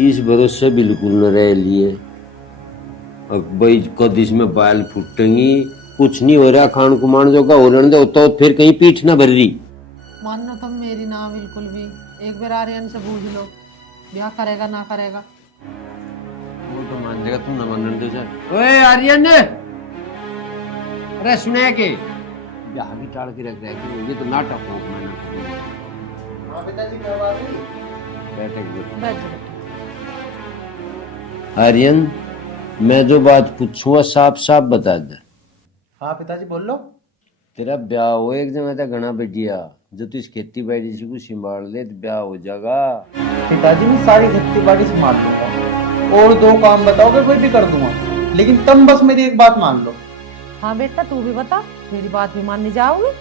इस भरोसे बिल्कुल न रह लिए। अब भाई कद इसमें बाल फुटेंगी, कुछ नहीं हो रहा। खान को मान जो का हो रहा तो फिर कहीं पीठ ना भर रही। मानना तुम मेरी ना बिल्कुल भी। एक बार आर्यन से पूछ लो, ब्याह करेगा ना करेगा। वो तो मान जाएगा, तुम ना मान दो सर। ओए आर्यन, अरे सुने के ब्याह भी टाल के रख रहा है, ये तो नाटक हो। हाँ पिताजी, क्या बात है? बैठे आर्यन, मैं जो बात पूछूंगा साफ साफ बता दे। हाँ पिताजी बोल लो। तेरा ब्याह हो एक जगह था घना बढ़िया, जो तू इस खेती बाड़ी से कुछ संभाल ले तो ब्याह हो जाएगा। पिताजी मैं सारी खेती बाड़ी संभाल लूंगा, और 2 काम बताओगे कोई भी कर दूंगा, लेकिन तुम बस मेरी एक बात मान लो। हाँ बेटा, तू भी बता, मेरी बात भी मानने जाओगे?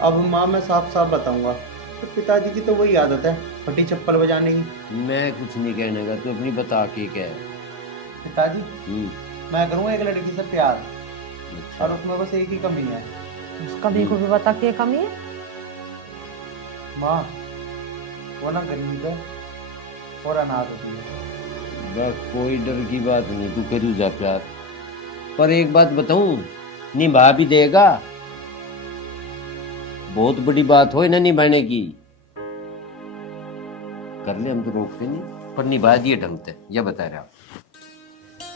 अब माँ मैं साफ साफ बताऊंगा, तो पिताजी की तो वही आदत है फटी चप्पल बजाने की। मैं कुछ नहीं कहने का, तू अपनी बता के कह। पिताजी मैं करूँगा एक लड़की से प्यार, अच्छा। और उसमें बस एक ही कमी है। उसका भी को भी बता के कमी है। माँ वो ना गरीब है और अनाथ होती है। बस कोई डर की बात नहीं, तू करू जा प्यार। पर एक बात बताऊं, निभा भी देगा। बहुत बड़ी बात हो ना निभाने की, कर ले, हम तो रोकते नहीं, पर निभा दिए ढंग से, यह बता रहा।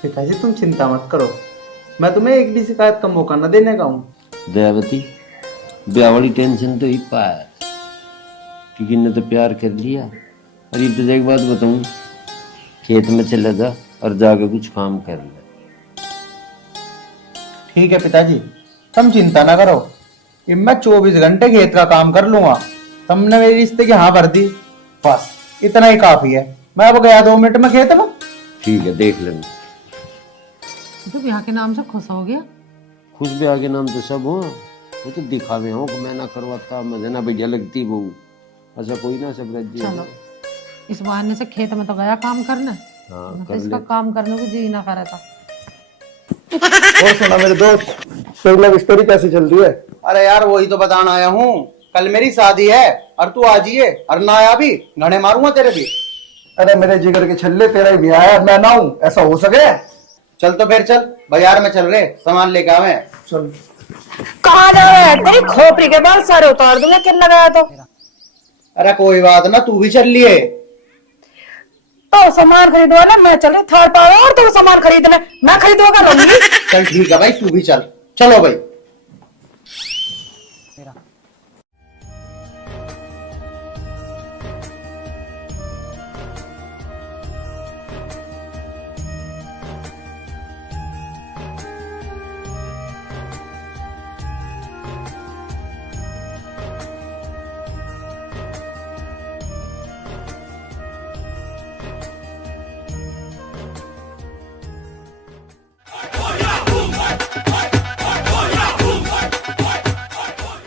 पिताजी तुम चिंता मत करो, मैं तुम्हें एक भी शिकायत का मौका न देने का हूँ। दयावती, ब्याह वाली टेंशन तो ही पास, क्योंकि ने तो प्यार कर लिया। और ये तुझे एक बात बताऊं, खेत में चले जा और जाके कुछ काम कर ले। ठीक है पिताजी, तुम चिंता ना करो, कि मैं 24 घंटे खेत का काम कर लूंगा। तुमने मेरे रिश्ते की हाँ भर दी, बस इतना ही काफी है। मैं अब गया 2 मिनट में खेत में। ठीक है, देख लेंगे। तो ब्याह के नाम से खुश हो गया? खुश ब्याह के नाम तो सब हो, वो तो दिखावे हो कि मैं ना करवाता, मुझे ना बढ़िया लगती बहू, ऐसा कोई ना, सब रज। चलो, इस बहाने से खेत में तो गया काम करने। हाँ, तो कर इसका ले। काम करने को जी ना करे था। और सुना मेरे दोस्त, तेरी लव स्टोरी कैसी चल रही है? अरे यार वही तो बताना आया हूँ। कल मेरी शादी है और तू आ जाइए, और ना आया भी घड़े मारूंगा तेरे भी। अरे मेरे जिगर के छल्ले, तेरा ही ब्याह है, मैं ना हूँ, ऐसा हो सके? चल तो फिर चल, बाजार में चल रहे, सामान लेके आवे। चल। कहाँ जा रहा है? तेरी खोपड़ी के बाल सारे उतार दूंगा किन लगाया तो। अरे कोई बात ना, तू भी चल लिए। तो सामान खरीदवा ना, मैं चल रही थर्ड पावर और तो सामान खरीदना मैं खरीदूंगा रहूंगी। चल ठीक है भाई, तू भी चल। चलो भाई।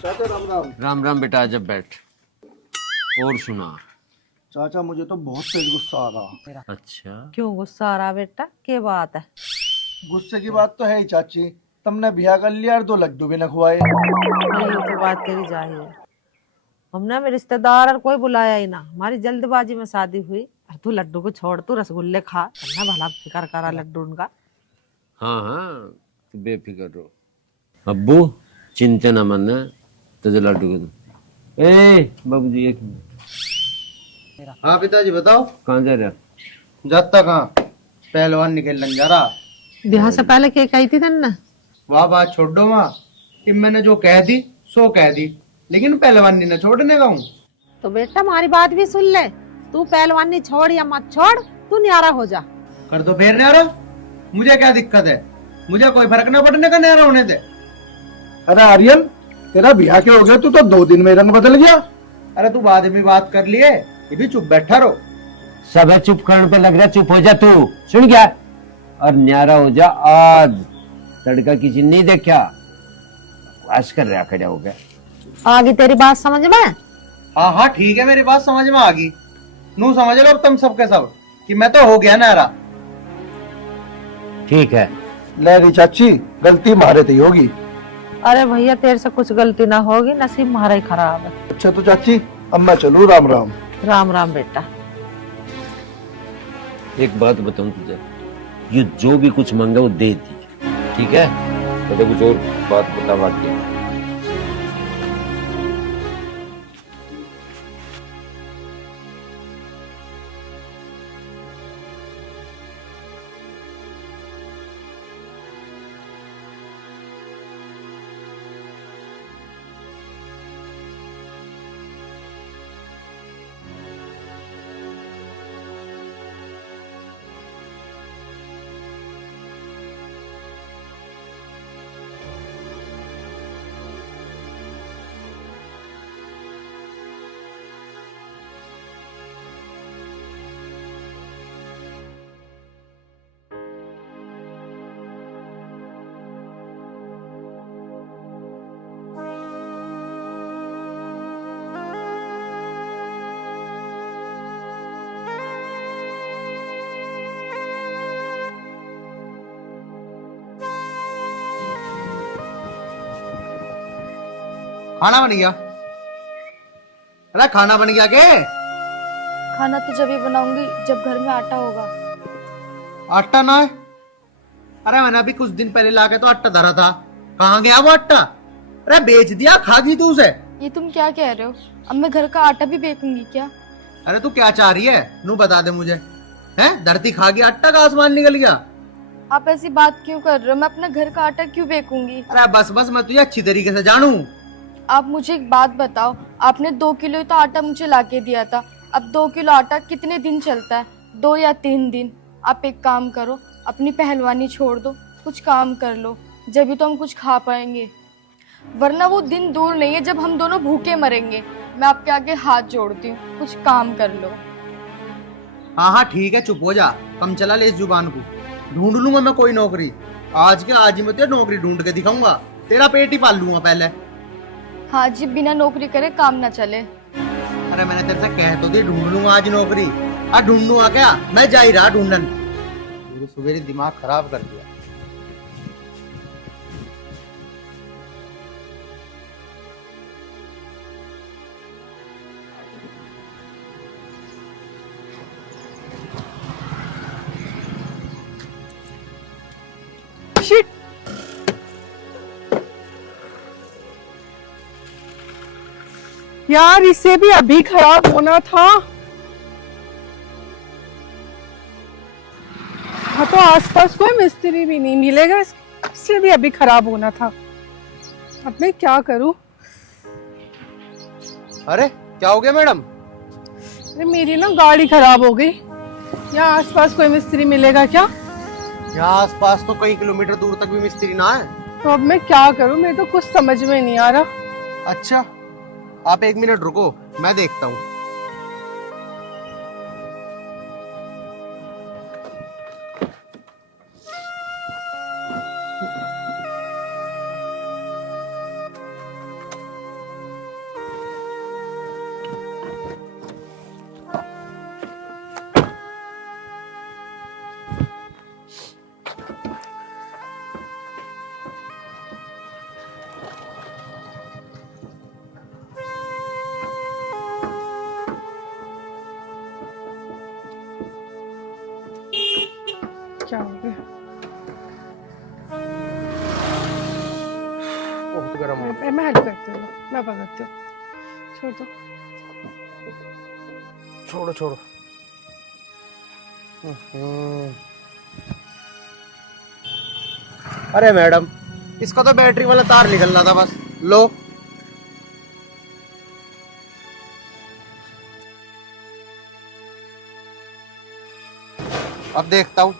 चाचा राम राम। राम राम बेटा, जब बैठ। और सुना। चाचा मुझे तो बहुत तेज गुस्सा आ रहा। अच्छा, क्यों गुस्सा आ रहा बेटा, क्या बात है? गुस्से की बात तो है ही चाची, तुमने ब्याह कर लिया और 2 लड्डू भी न खुआए। ये तो बात तेरी जाहिर है, हमने में रिश्तेदार और कोई बुलाया ही ना, हमारी जल्दबाजी में शादी हुई। और तू लड्डू को छोड़, तू रसगुल्ले खा, वरना भला फिक्र करा लड्डू उनका। हाँ हाँ, तू बेफिक्र रहो। अब्बू चिंता न मन, तुझे लड्डू को दो। ए बाबू जी, एक मिनट। हाँ पिताजी बताओ। कहाँ जा रहा? जाता कहाँ, पहलवान निकल लग जा रहा। ब्याह से पहले क्या कही थी तन्ने? वाह बात छोड़ दो माँ, कि मैंने जो कह दी सो कह दी, लेकिन पहलवानी न छोड़ने का हूँ। तो बेटा हमारी बात भी सुन ले, तू पहलवानी छोड़ या मत छोड़, तू न्यारा हो जा। कर दो फिर न्यारा, मुझे क्या दिक्कत है, मुझे कोई फर्क न पड़ने का न्यारा होने दे। अरे आर्यन, तेरा ब्याह क्या हो गया? तू तो 2 दिन में रंग बदल गया। अरे तू बाद में बात कर लिए, ये भी चुप बैठा रहो। सब है चुप करने पे लग रहा, चुप हो जा तू, सुन गया? और न्यारा हो जा आज, तड़का किसी ने नहीं देखा। वास कर रहा, खड़ा हो गया। आगे तेरी बात समझ में? हाँ हाँ ठीक है, मेरी बात समझ में आ गई। नू समझ लो अब तुम सबके सब कि मैं तो हो गया न्यारा। ठीक है। लहरी चाची, गलती मारे थी होगी। अरे भैया तेरे से कुछ गलती ना होगी, नसीब हमारा ही खराब है। अच्छा तो चाची, अब मैं चलूं, राम राम। राम राम बेटा। एक बात बताऊं तुझे, ये जो भी कुछ मांगे वो दे दी, ठीक है? तो कुछ और बात बता बाकी। खाना बन गया? अरे खाना बन गया के? खाना तो जब ही बनाऊंगी जब घर में आटा होगा। आटा ना है? अरे मैंने अभी कुछ दिन पहले लाके तो आटा धरा था, कहाँ गया वो आटा? अरे बेच दिया, खा गई तू उसे? ये तुम क्या कह रहे हो? अब मैं घर का आटा भी बेचूंगी क्या? अरे तू क्या चाह रही है, नू बता दे मुझे। हैं, धरती खा गई, आटा का आसमान निकल गया। आप ऐसी बात क्यों कर रहे हो? मैं अपना घर का आटा क्यों बेचूंगी? अरे बस बस, मैं तुझे अच्छी तरीके से जानू। आप मुझे एक बात बताओ, आपने 2 किलो ही तो आटा मुझे लाके दिया था। अब 2 किलो आटा कितने दिन चलता है? 2 या 3 दिन। आप एक काम करो, अपनी पहलवानी छोड़ दो, कुछ काम कर लो, जब भी तो हम कुछ खा पाएंगे, वरना वो दिन दूर नहीं है जब हम दोनों भूखे मरेंगे। मैं आपके आगे हाथ जोड़ती हूँ, कुछ काम कर लो। हाँ हाँ ठीक है, चुप हो जा, कम चला ले इस जुबान को। ढूंढ लूंगा मैं कोई नौकरी, आज के आज ही मैं तुझे नौकरी ढूंढ के दिखाऊंगा, तेरा पेट ही पाल लूंगा पहले। हाँ जी, बिना नौकरी करे काम ना चले। अरे मैंने तेरे से कह तो दी, ढूंढ लूंगा आज नौकरी। ढूंढ लूंगा क्या, मैं जा ही रहा ढूंढन। मेरे सुबह दिमाग खराब कर दिया। यार इसे भी अभी खराब होना था। हाँ तो आसपास कोई मिस्त्री भी नहीं मिलेगा, इससे भी अभी खराब होना था। अब मैं क्या करूं? अरे क्या हो गया मैडम? अरे मेरी ना गाड़ी खराब हो गई। यहाँ आसपास कोई मिस्त्री मिलेगा क्या? यहाँ आसपास तो कई किलोमीटर दूर तक भी मिस्त्री ना है। तो अब मैं क्या करूं? मेरे तो कुछ समझ में नहीं आ रहा। अच्छा आप 1 मिनट रुको, मैं देखता हूँ। क्या हो गया? बहुत गर्म हो गया। मैं हेल्प करती हूँ, मैं पकड़ती हूँ। छोड़ दो। छोड़ो छोड़ो। अरे मैडम, इसका तो बैटरी वाला तार निकल रहा था बस। लो अब देखता हूँ।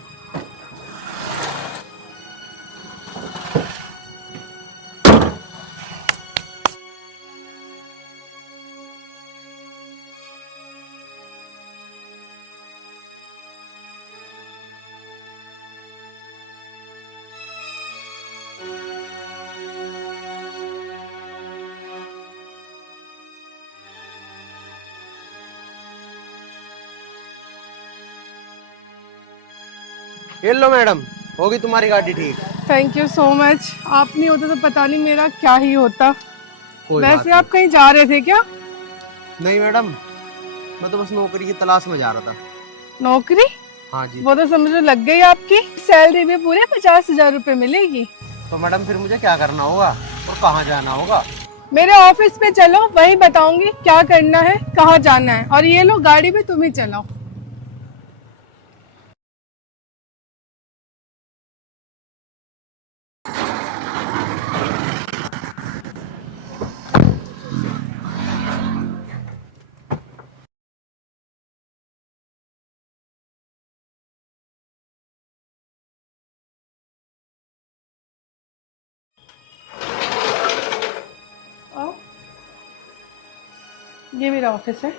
ये लो मैडम, होगी तुम्हारी गाड़ी ठीक। Thank you so much. आप नहीं होते तो पता नहीं मेरा क्या ही होता। कोई बात वैसे आप कहीं जा रहे थे क्या? नहीं मैडम, मैं तो बस नौकरी की तलाश में जा रहा था। नौकरी? हाँ जी। वो तो समझो लग गई आपकी। सैलरी भी पूरे 50,000 रुपए मिलेगी। तो मैडम फिर मुझे क्या करना होगा और कहाँ जाना होगा? मेरे ऑफिस पे चलो, वही बताऊंगी क्या करना है, कहाँ जाना है। और ये लो गाड़ी भी तुम ही चलाओ। आओ। ये मेरा ऑफिस है।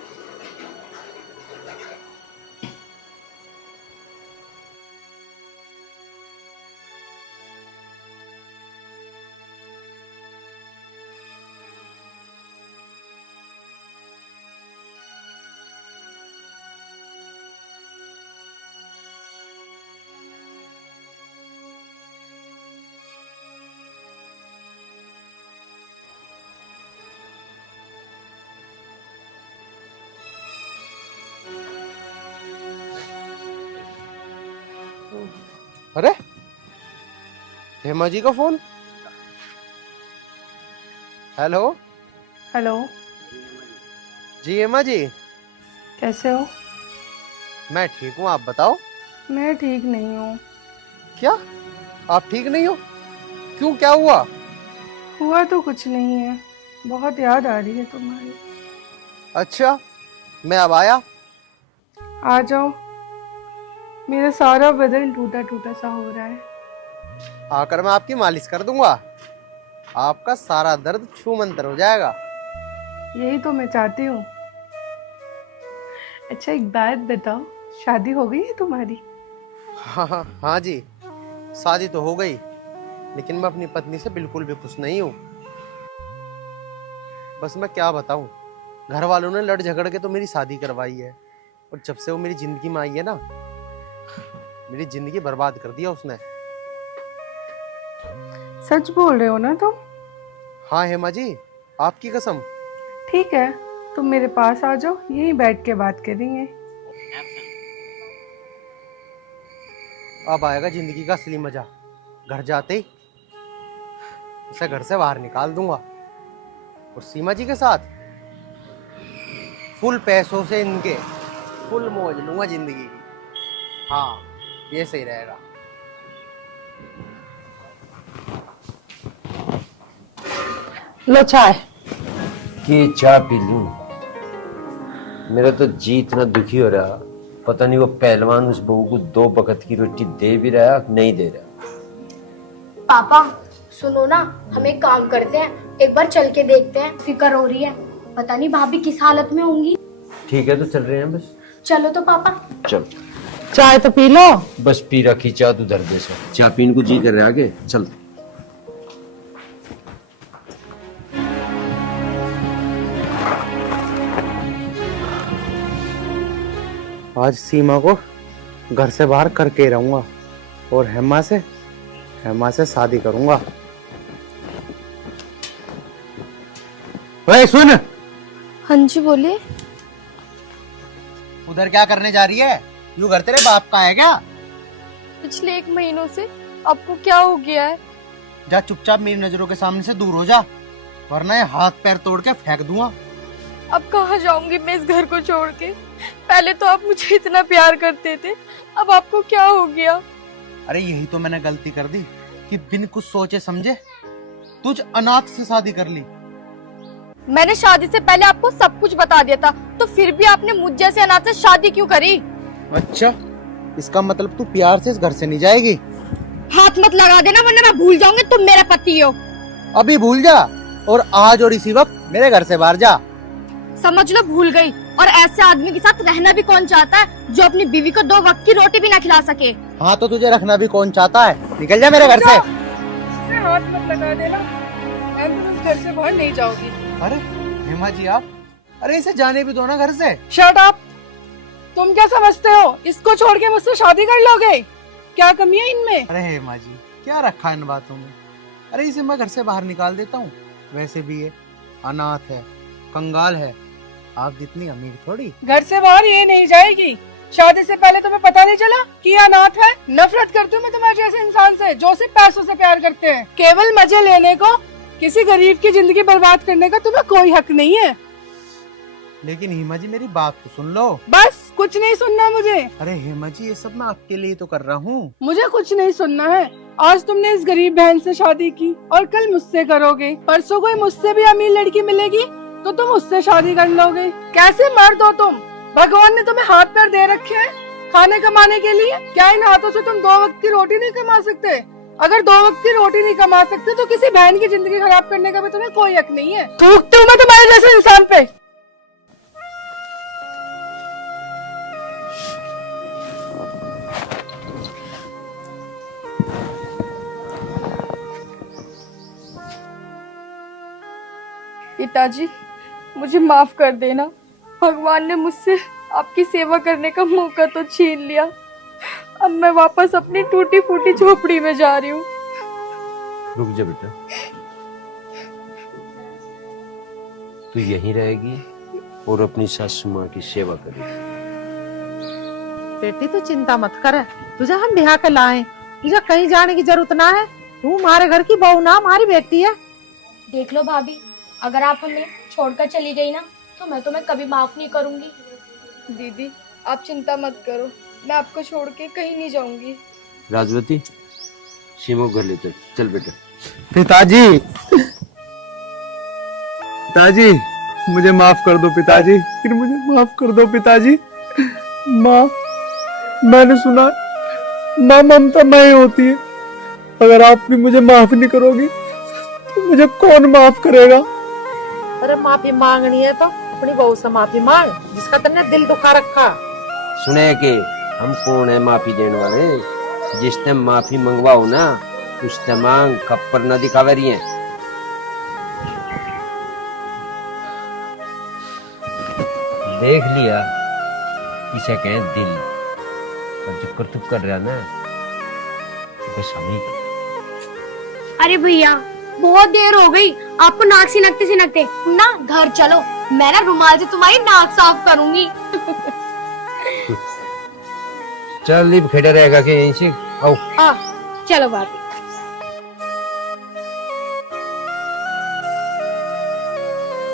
अरे हेमा जी का फोन। हेलो। हेलो। जी हेमा जी। कैसे हो? मैं ठीक हूँ, आप बताओ। मैं ठीक नहीं हूँ। क्या आप ठीक नहीं हो? क्यों, क्या हुआ? हुआ तो कुछ नहीं है, बहुत याद आ रही है तुम्हारी। अच्छा मैं अब आया। आ जाओ। मेरा सारा बदन टूटा टूटा सा हो रहा है। आकर मैं आपकी मालिश कर दूंगा, आपका सारा दर्द छू मंतर हो जाएगा। यही तो मैं चाहती हूँ। अच्छा एक बात बताओ, शादी हो गई है तुम्हारी? हाँ जी, शादी तो हो गई, लेकिन मैं अपनी पत्नी से बिल्कुल भी खुश नहीं हूँ। बस मैं क्या बताऊँ, घर वालों ने लड़ झगड़ के तो मेरी शादी करवाई है, और जब से वो मेरी जिंदगी में आई है ना, मेरी जिंदगी बर्बाद कर दिया उसने। सच बोल रहे हो ना तुम? हाँ हेमा जी, आपकी कसम। ठीक है, तुम मेरे पास आ जाओ, यहीं बैठ के बात करेंगे। अब आएगा जिंदगी का असली मजा। घर जाते ही उसे घर से बाहर निकाल दूंगा, और सीमा जी के साथ फुल पैसों से इनके फुल मौज लूंगा जिंदगी की। हाँ, ये सही रहेगा। लो चाय। कि चाय पी लूं? मेरा तो जी इतना दुखी हो रहा, पता नहीं वो पहलवान उस बहू को 2 वक्त की रोटी दे भी रहा नहीं दे रहा। पापा सुनो ना, हम एक काम करते हैं, एक बार चल के देखते हैं। फिक्र हो रही है, पता नहीं भाभी किस हालत में होंगी। ठीक है, तो चल रहे हैं बस। चलो तो पापा। चल, चाय तो पी लो। बस पी रखी चाय तू धर दे। चाय पीने को जी कर रहा है आगे चल। आज सीमा को घर से बाहर करके ही रहूंगा और हेमा से शादी करूंगा। ओए सुन, हाँ जी बोलिए। उधर क्या करने जा रही है? यूं घर तेरे बाप का है क्या? पिछले 1 महीनों से आपको क्या हो गया है? जा चुपचाप मेरी नजरों के सामने से दूर हो जा, वरना ये हाथ पैर तोड़ के फेंक दूंगा। अब कहाँ जाऊंगी मैं इस घर को छोड़ के? पहले तो आप मुझे इतना प्यार करते थे, अब आपको क्या हो गया? अरे यही तो मैंने गलती कर दी कि बिन कुछ सोचे समझे तुझ अनाथ से शादी कर ली। मैंने शादी से पहले आपको सब कुछ बता दिया था, तो फिर भी आपने मुझ जैसे अनाथ से शादी क्यों करी? अच्छा, इसका मतलब तू प्यार से इस घर से नहीं जाएगी? हाथ मत लगा देना, वरना मैं भूल जाऊंगी तुम मेरा पति हो। अभी भूल जा और आज और इसी वक्त मेरे घर से बाहर जा। समझ लो भूल गई। और ऐसे आदमी के साथ रहना भी कौन चाहता है जो अपनी बीवी को 2 वक्त की रोटी भी ना खिला सके? हाँ, तो तुझे रखना भी कौन चाहता है? निकल जा मेरे घर से। हाथ मत लगा देना, मैं तो इस घर से बाहर नहीं जाऊंगी। अरे हेमा जी आप, अरे इसे जाने भी दो ना घर से। Shut up. तुम क्या समझते हो, इसको छोड़ के मुझसे शादी कर लोगे? क्या कमी है इनमें? अरे हेमा जी, क्या रखा इन बातों में? अरे इसे मैं घर से बाहर निकाल देता हूँ। वैसे भी ये अनाथ है, कंगाल है, आप जितनी अमीर थोड़ी। घर से बाहर ये नहीं जाएगी। शादी से पहले तुम्हें पता नहीं चला कि ये अनाथ है? नफरत करती हूँ मैं तुम्हारे जैसे इंसान से जो सिर्फ पैसों से प्यार करते हैं। केवल मजे लेने को, किसी गरीब की जिंदगी बर्बाद करने का तुम्हें कोई हक नहीं है। लेकिन हेमा जी मेरी बात तो सुन लो। बस कुछ नहीं सुनना मुझे। अरे हेमा जी, ये सब मैं आपके लिए तो कर रहा हूँ। मुझे कुछ नहीं सुनना है। आज तुमने इस गरीब बहन से शादी की और कल मुझसे करोगे। परसों कोई मुझसे भी अमीर लड़की मिलेगी तो तुम उससे शादी कर लोगे। कैसे मर्द हो तुम? भगवान ने तुम्हें हाथ पैर दे रखे हैं खाने कमाने के लिए। क्या इन हाथों से तुम 2 वक्त की रोटी नहीं कमा सकते? अगर 2 वक्त की रोटी नहीं कमा सकते तो किसी बहन की जिंदगी खराब करने का भी तुम्हें कोई हक नहीं है। थूकती हूँ मैं तुम्हारे जैसे इंसान पे। पिताजी, मुझे माफ कर देना। भगवान ने मुझसे आपकी सेवा करने का मौका तो छीन लिया। अब मैं वापस अपनी टूटी फूटी झोपड़ी में जा रही हूँ। रुक जा बेटा, तू यहीं रहेगी और अपनी सासू माँ की सेवा करेगी। बेटी तू चिंता मत कर, तुझे हम ब्याह के लाए, तुझे कहीं जाने की जरूरत ना है। तू हमारे घर की बहू ना, हमारी बेटी है। देख लो भाभी, अगर आप हमें छोड़कर चली गई ना तो मैं तुम्हें कभी माफ नहीं करूंगी। दीदी, आप चिंता मत करो, मैं आपको छोड़ के कहीं नहीं जाऊंगी। राजवती, सीमा को घर ले चल। चल बेटा। पिताजी, पिताजी मुझे माफ कर दो पिताजी, फिर मुझे माफ कर दो पिताजी। माँ, मैंने सुना माँ ममता मैं होती है। अगर आप भी मुझे माफ नहीं करोगी तो मुझे कौन माफ करेगा? अरे माफी मांगनी है तो अपनी बहू से माफी मांग, जिसका तुमने दिल दुखा रखा। सुने कि हम कौन है माफी देने वाले? जिसने माफी मंगवाओ ना उसने मांग खप्पर न दिखावे रही है। देख लिया, इसे कहें दिल, और जो करतूत कर रहा ना तो सभी। अरे भैया, बहुत देर हो गई, आपको नाक सिनकते ना घर चलो, मैं ना रुमाल से तुम्हारी नाक साफ करूंगी। चल लिप खेड़ा रहेगा कि यहीं से आओ। चलो भाभी।